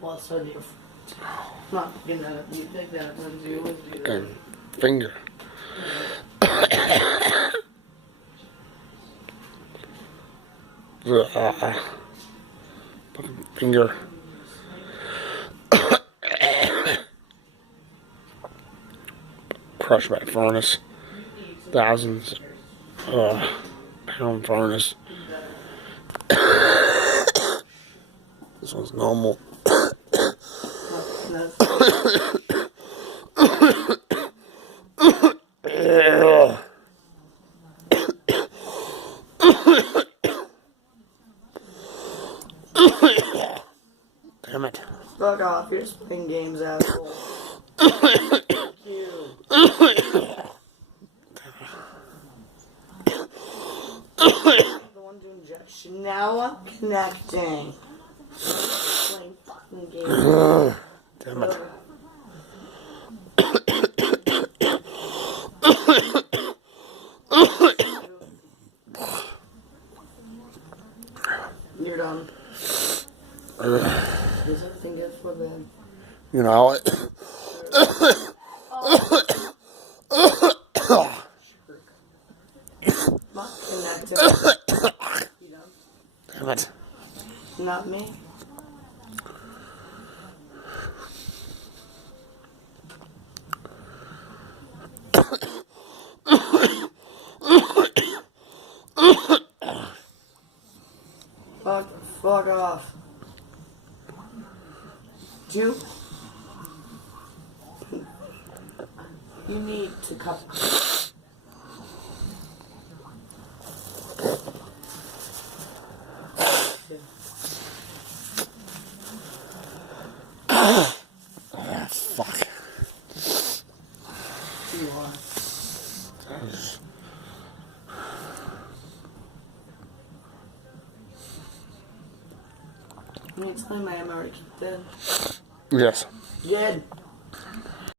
Well, so do you. Not getting that. You take that. You always do that. And finger. Finger. Crushed by furnace. Thousands pound furnace. This one's normal. Damn it. Fuck off. You're just playing games, asshole. You. The one to injection. Now I'm connecting. Playing fucking games. Damn it. You're done. Does everything get for bed? You know, Not connected. You done? damn it. Not me. Fuck off. You need to cut. Fuck. You are. Can you explain my MRI dead? Yes. Dead.